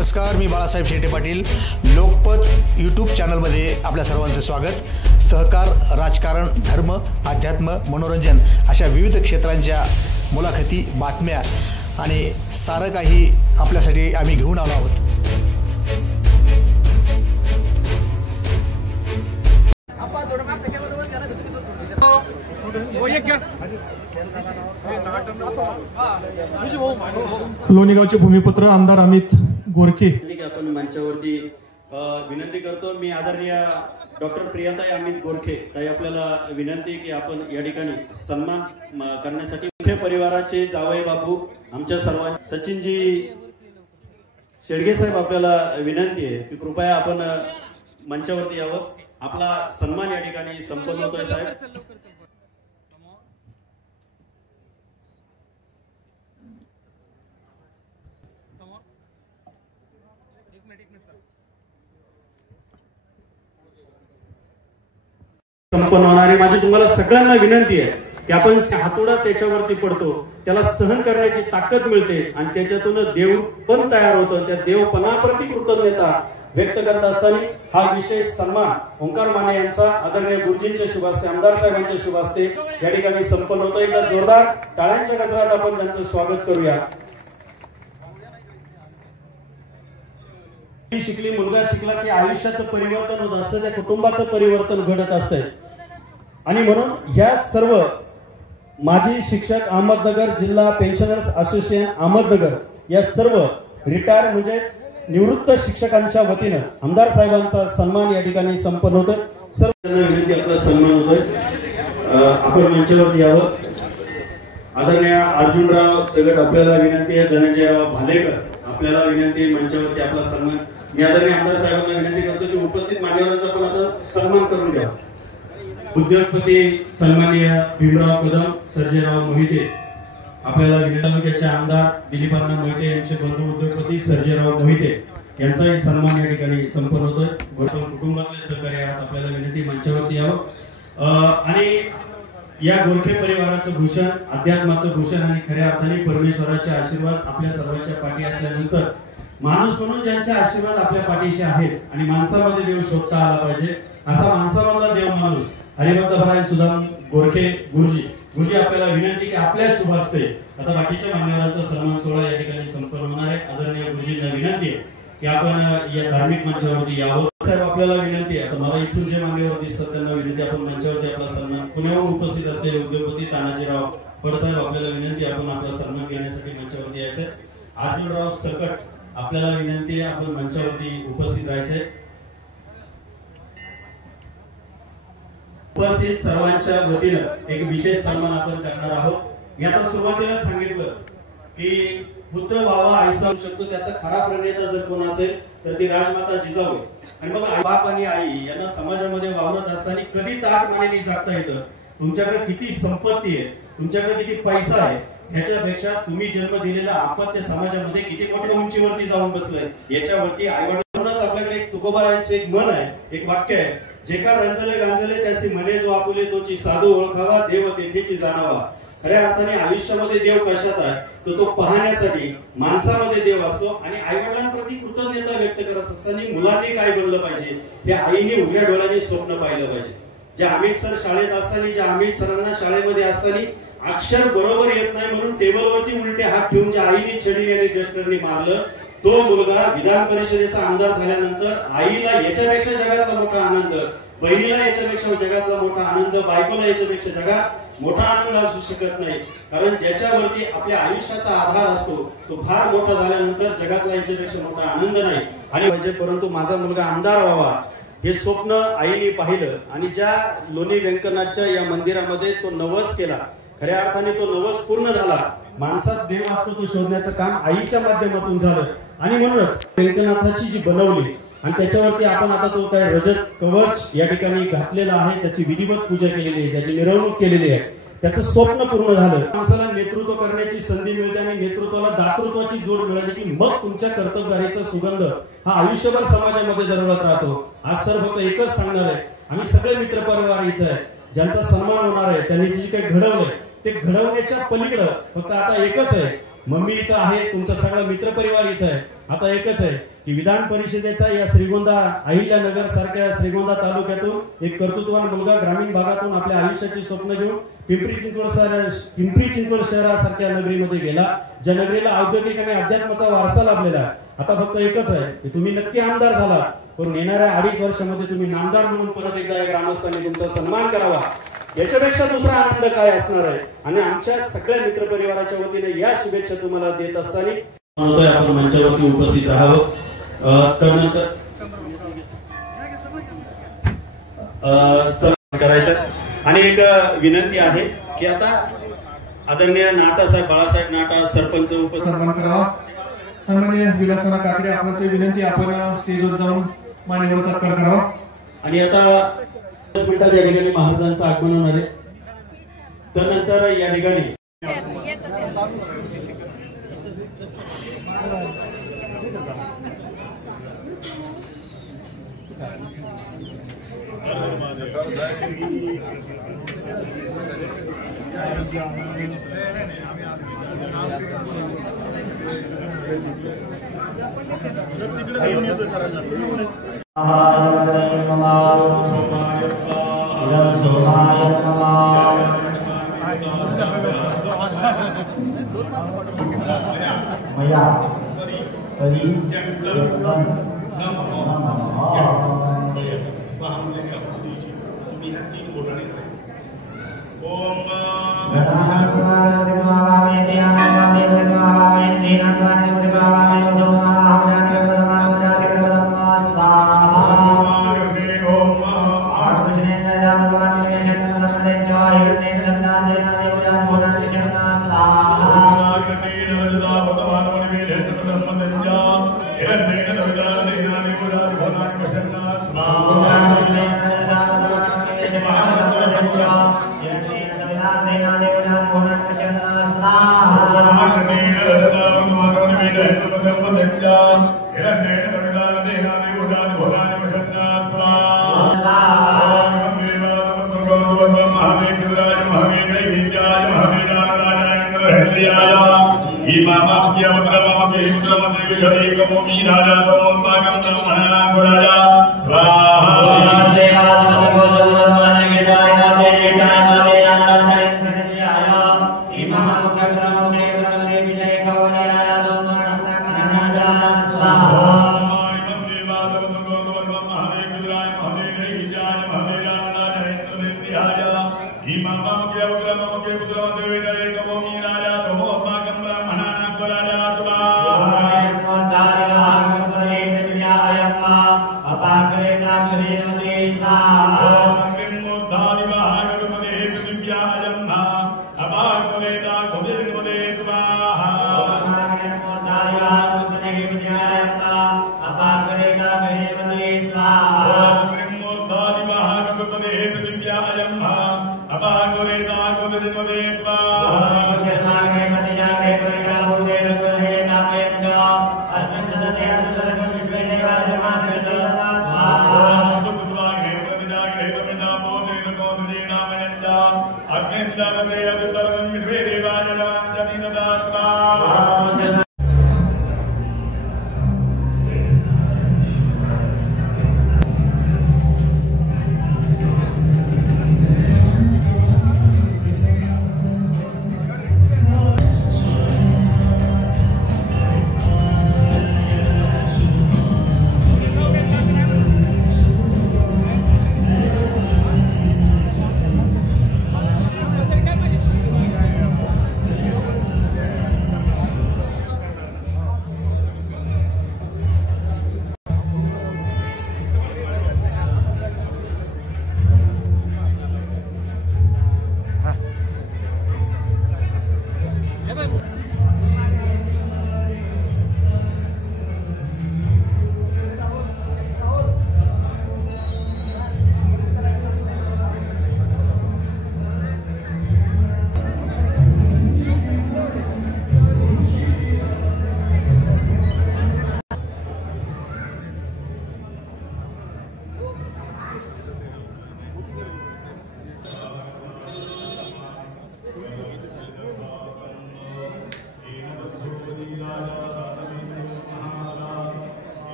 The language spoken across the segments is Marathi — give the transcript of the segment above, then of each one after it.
नमस्कार, मी बाळासाहेब शेटे पाटील. लोकपथ यूट्यूब चॅनलमध्ये आपल्या सर्वांचं स्वागत. सहकार, राजकारण, धर्म, अध्यात्म, मनोरंजन अशा विविध क्षेत्रांच्या मुलाखती, बातम्या आणि सारं काही आपल्यासाठी आम्ही घेऊन आलो आहोत. लोणीगावचे भूमिपुत्र आमदार अमित गोरखे आपण मंचावरती विनंती करतो. मी आदरणीय डॉक्टर प्रियाताई अमित गोरखे ताई आपल्याला विनंती की आपण या ठिकाणी सन्मान करण्यासाठी मुख्य परिवाराचे जावई बापू आमच्या सर्व सचिनजी शेडगे साहेब आपल्याला विनंती आहे की कृपया आपण मंचावरती यावं. आपला सन्मान या ठिकाणी संपन्न होतोय साहेब. संपन्न होणारी माझी तुम्हाला सगळ्यांना विनंती आहे की आपण हातोडा त्याच्यावरती पडतो, त्याला सहन करण्याची ताकद मिळते आणि त्याच्यातून देव पण तयार होतं. त्या देवपणाप्रती कृतज्ञता व्यक्त करत असताना हा विशेष सन्मान ओंकार माने यांचा आदरणीय गुरुजींच्या शुभ हस्ते, आमदार साहेबांच्या शुभ हस्ते या ठिकाणी संपन्न होतो. एकदा जोरदार टाळ्यांच्या गजरात आपण त्यांचं स्वागत करूया. शिकली, मुलगा शिकला की आयुष्याचं परिवर्तन होत असतं, त्या कुटुंबाचं परिवर्तन घडत असतंय. आणि म्हणून ह्या सर्व माजी शिक्षक अहमदनगर जिल्हा पेन्शनर्स असोसिएशन अहमदनगर या सर्व रिटायर म्हणजे निवृत्त शिक्षकांच्या वतीनं आमदार साहेबांचा सन्मान या ठिकाणी संपन्न होतोय. सर्वांना विनंती आपला सन्मान होतोय, आपण मंचावरती यावं. आदरणीय अर्जुनराव सगट आपल्याला विनंती आहे. धनंजयराव भालेकर आपल्याला विनंती आहे मंचावरती आपला सन्मान. मी आदरणीय आमदार साहेबांना विनंती करतो की उपस्थित मान्यवरांचा पण आता सन्मान करून घ्या. उद्योगपती सन्माननीय भीमराव कदम, सर्जेराव मोहिते आपल्याला विनंती. तालुक्याचे आमदार दिलीपांना मोहिते यांचे बंधू उद्योगपती सर्जेराव मोहिते यांचाही सन्मान या ठिकाणी संपन्न होतोय. कुटुंबातले सहकारी आहात, आपल्याला विनंती मंचावरती यावं. आणि या गोरखे परिवाराचं भूषण, अध्यात्माचं भूषण आणि खऱ्या अर्थाने परमेश्वराचे आशीर्वाद आपल्या सर्वांच्या पाठी असल्यानंतर माणूस म्हणून ज्यांचे आशीर्वाद आपल्या पाठीशी आहेत आणि माणसामध्ये देव शोधता आला पाहिजे असा माणसामधला देव माणूस हरिभक्त सुदाम गोरखे गुरुजी आपल्याला विनंती की आपल्या शुभ हस्ते आता बाकीच्या मान्यवरांचा सन्मान सोहळा या ठिकाणी संपन्न होणार आहे. आदरणीय गुरुजींना विनंती आहे की आपण या धार्मिक मंचावरती यावं. साहेब आपल्याला विनंती आहे, आता मला इथून जे मान्यवर दिसतात त्यांना विनंती आपण मंचावरती आपला सन्मान. पुण्याहून उपस्थित असलेले उद्योगपती तानाजीराव फडसाहेब आपल्याला विनंती आपण आपला सन्मान घेण्यासाठी मंचावरती यायचंय. अर्जुनराव सकट आपल्याला विनंती आहे आपण मंचावरती उपस्थित राहायचंय. उपस्थित सर्वांच्या वतीनं एक विशेष सन्मान आपण करणार आहोत. मी आता सुरुवातीला सांगितलं की पुत्र व्हावा आईसा होऊ शकतो, त्याचा खरा प्रणेता जर कोण असेल तर ती राजमाता जिजाऊ. आणि मग बाप आणि आई यांना समाजामध्ये वावरत असताना कधी ताट मानेने जागता येतं. तुमच्याकडे किती संपत्ती आहे, तुमच्याकडे किती पैसा आहे, ह्याच्यापेक्षा तुम्ही जन्म दिलेला आपत्य समाजामध्ये किती मोठ्या उंचीवरती जाऊन बसलाय याच्यावरती आईवडिलांनाच. आपल्याकडे एक तुकोबारांचे एक मन आहे, एक वाक्य आहे, जे का रंजले गांजले त्याची मने जो आपुले तोची साधू ओळखावा, देव तेथेची जाणावा. खऱ्या अर्थाने आयुष्यामध्ये देव कशात आहे तर तो पाहण्यासाठी माणसामध्ये देव असतो. आणि आईवडिलांप्रती कृतज्ञता व्यक्त करत असताना मुलांनी काय बनलं पाहिजे हे आईने उघड्या डोळ्यांनी स्वप्न पाहिलं पाहिजे. जे अमित सर शाळेत असताना, ज्या अमित सरांना शाळेमध्ये असताना अक्षर बरोबर येत नाही म्हणून टेबलवरती उलटे हात ठेवून ज्या आईने छडी आणि डस्टरने मारलं, तो मुलगा विधान परिषदेचा आमदार झाल्यानंतर आईला याच्यापेक्षा जगातला मोठा आनंद, बहिणीला याच्यापेक्षा जगातला मोठा आनंद, बायकोला याच्यापेक्षा जगात मोठा आनंद असू शकत नाही. कारण ज्याच्यावरती आपल्या आयुष्याचा आधार असतो तो फार मोठा झाल्यानंतर जगातला याच्यापेक्षा मोठा आनंद नाही. आणि पाहिजे, परंतु माझा मुलगा आमदार व्हावा हे स्वप्न आईने पाहिलं आणि ज्या लोणी व्यंकनाथच्या या मंदिरामध्ये तो नवस केला, खऱ्या अर्थाने तो नवस पूर्ण झाला. माणसात देव असतो तो शोधण्याचं काम आईच्या माध्यमातून झालं. आणि म्हणूनच व्यंकनाथाची जी बनवली आणि त्याच्यावरती आपण आता तो काय रजत कवच या ठिकाणी घातलेला आहे, त्याची विधिवत पूजा केलेली आहे, त्याची मिरवणूक केलेली आहे. त्याचं स्वप्न पूर्ण झालं. माणसाला नेतृत्व करण्याची संधी मिळते आणि नेतृत्वाला दातृत्वाची जोड मिळाली की मग तुमच्या कर्तव्यगारीचा सुगंध हा आयुष्यभर समाजामध्ये दरवळत राहतो. आज सर फक्त एकच सांगणार आहे, आम्ही सगळे मित्र परिवार इथं आहे, ज्यांचा सन्मान होणार आहे, त्यांनी जे काही घडवलंय ते घडवण्याच्या पलीकडे फक्त आता एकच आहे मम्मी इथं आहे, तुमचा सगळा मित्रपरिवार इथं आहे. आता एकच आहे की विधान परिषदेचा या श्रीगोंदा अहिल्यानगर सारख्या श्रीगोंदा तालुक्यातून एक कर्तृत्ववान मुलगा ग्रामीण भागातून आपल्या आयुष्याची स्वप्न घेऊन पिंपरी चिंचवड शहरासारख्या नगरीमध्ये गेला, ज्या नगरीला औद्योगिक आणि अध्यात्माचा वारसा लाभलेला आहे. आता फक्त एकच आहे की तुम्ही नक्की आमदार झाला, पण येणाऱ्या 2.5 वर्षामध्ये तुम्ही नामदार म्हणून परत एकदा या ग्रामस्थांनी तुमचा सन्मान करावा. याच्यापेक्षा दुसरा आनंद काय असणार आहे. आणि आमच्या सगळ्या मित्रपरिवाराच्या वतीने या शुभेच्छा तुम्हाला देत असताना आपण मंचावरती उपस्थित राहावं. त्यानंतर करायचं आणि एक विनंती आहे की आता आदरणीय नाटासाहेब बाळासाहेब नाटा सरपंच सन्मान करावा. सन्माननीय विलासराव काकडे आपणास विनंती, आपण स्टेजवर जाऊन मान्यवर सत्कार करावा. आणि आता 5 मिनिटात या ठिकाणी महाराजांचं आगमन होणार आहे. त्यानंतर या ठिकाणी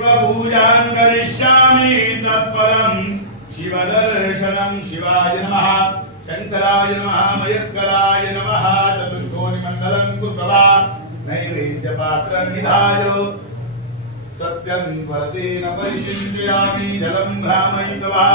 पूजां करिष्यामि तत्परं शिवदर्शनं शिवाय नमः शंकराय नमः मयस्कराय नमः चतुष्कोटिमण्डलं कृत्वा नैवेद्यपात्रं निधाय सत्यं वरदेन परिशिञ्चयामि जलं भ्रामयित्वा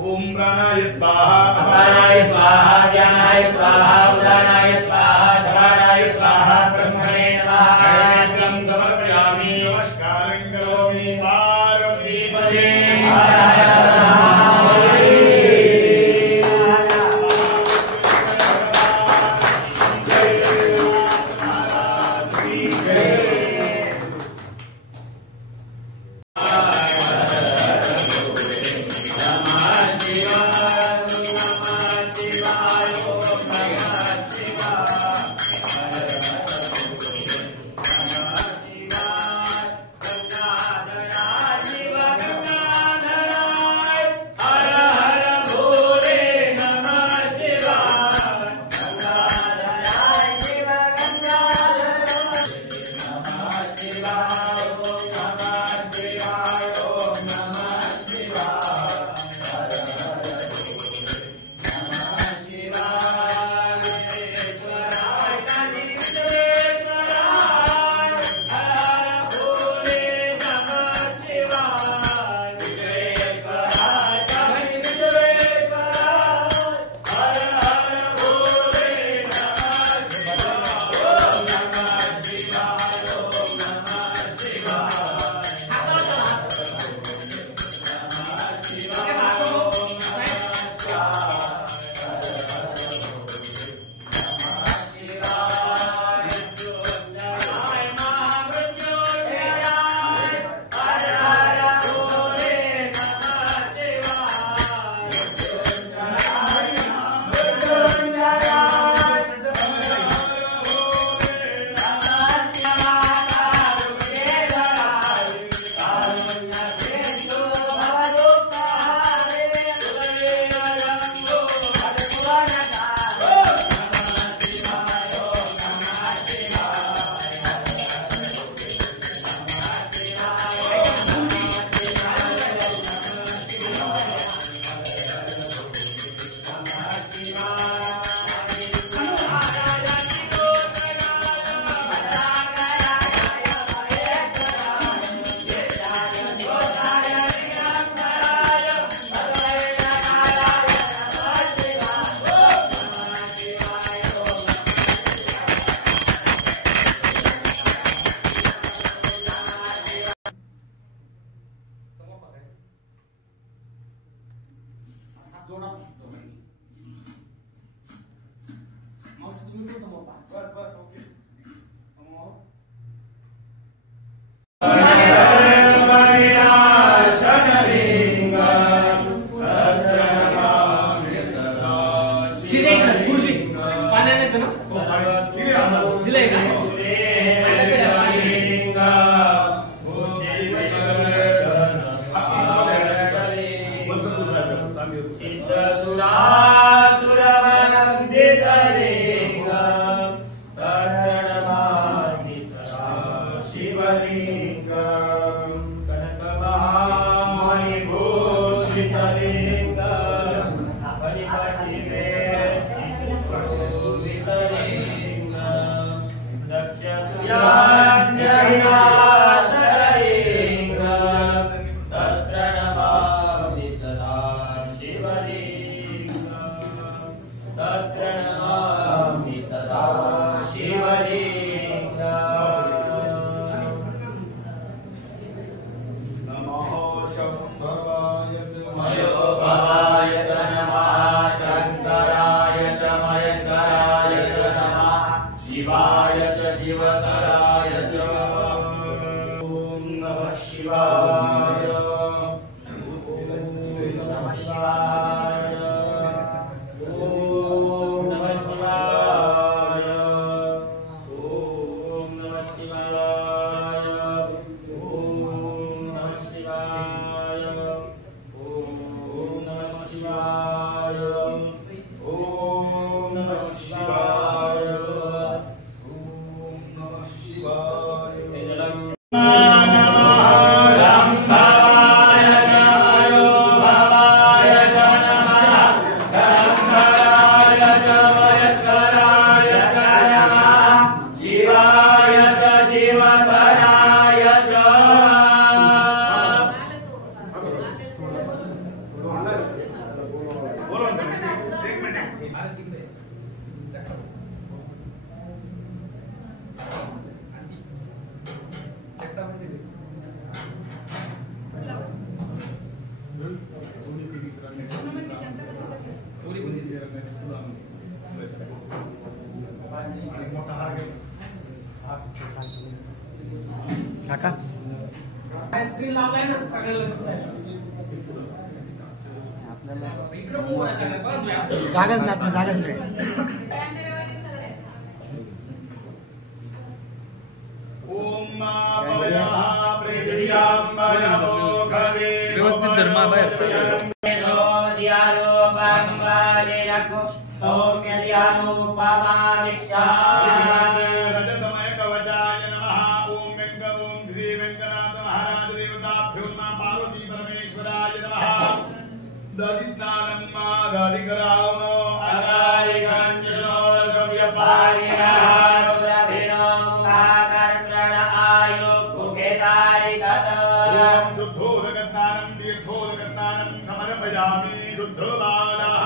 ओम प्राणाय स्वाहा अपानाय स्वाहा ज्ञानाय स्वाहा उदानाय स्वाहा समानाय स्वाहा ब्रह्मणे नमः नैवेद्यं समर्पयामि नमस्कारं करोमि पार्वती पदे मयोभवाय नमः शंकराय च महेश्वराय च नमः शिवाय च शिवतराय च ओम नमः शिवाय ओम नमः शिवाय ओम नमः शिवाय ओम नमः शिवाय ओम नमः शिवाय ओम नमः शिवाय ओम नमः शिवाय ओम नमः शिवाय काका आईस्क्रीम लावलाय ना सगळ्याला जागाच नाही जागाच नाही ओम व्यवस्थित धर्मा बाहेर रजतमय कवचाय नमः ओम वेंक ओम श्री वेंकटनाथ महाराज देवताभ्यो नमः पार्वती परमेश्वराय नमः दधि स्नानं दधि करावनो अगारि कांचनो द्रव्य पारिणा ओम शुद्धोदकस्नानं तीर्थोदकस्नानं समर्पयामि शुद्धबालः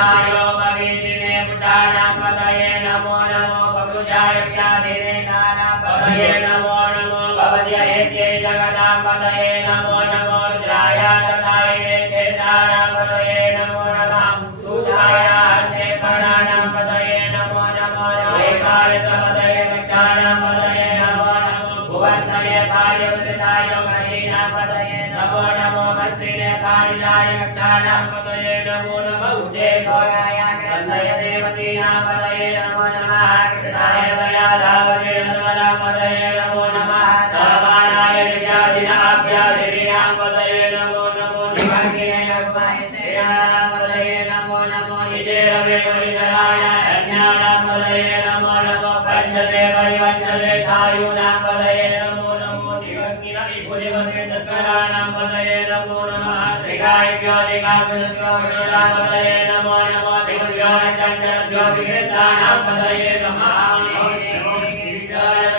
विशायो पवित्रिने बुद्धानां पतये नमो नमो बबलुजाय व्याधिने नानां पतये नमो नमो भवद्य हेत्ये जगदां पतये नमो नमो रुद्राय तथायिने चेतानां पतये नमो नमः सूताय हन्ते प्राणानां पतये नमो नमो एकाय पतये विचारां पतये नमो नमो भुवन्तये पार्योसिताय मरीनां पतये नमो नमो मन्त्रिणे कालिदाय गच्छानां पतये नमो नमः उच्चेतोराय ग्रन्थय देवतीनां पतये नमो नमः कृष्णाय दयाधावते नमः पतये नमो नमः सर्वाणाय विद्याधिनाभ्याधिनां पतये नमो नमो निवर्गिने रघुमायतेनां पतये नमो नमो निचेरवे परिधराय अन्यानां पतये नमो नमो पञ्चते परिवञ्चते थायूनां पतये नमो नमो निवर्गिने इकुलिवते दशराणां पतये नमो नमः श्रीगायभ्यो दिगाभ्यो विष्णुनां पतये नमो नमो दिव्यो नञ्जनभ्यो विकृतानां पतये नमः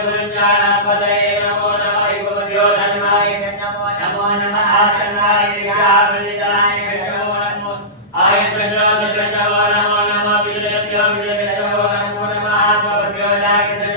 गुरुञ्जानां पतये नमो नमः युगभ्यो धन्वाय नमो नमो नमः आसनाय विद्यावृद्धिदाय नमो नमो आयभ्यो नमो नमः विजयभ्यो विजयभ्यो नमो नमः आत्मभ्यो जायता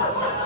Thank you.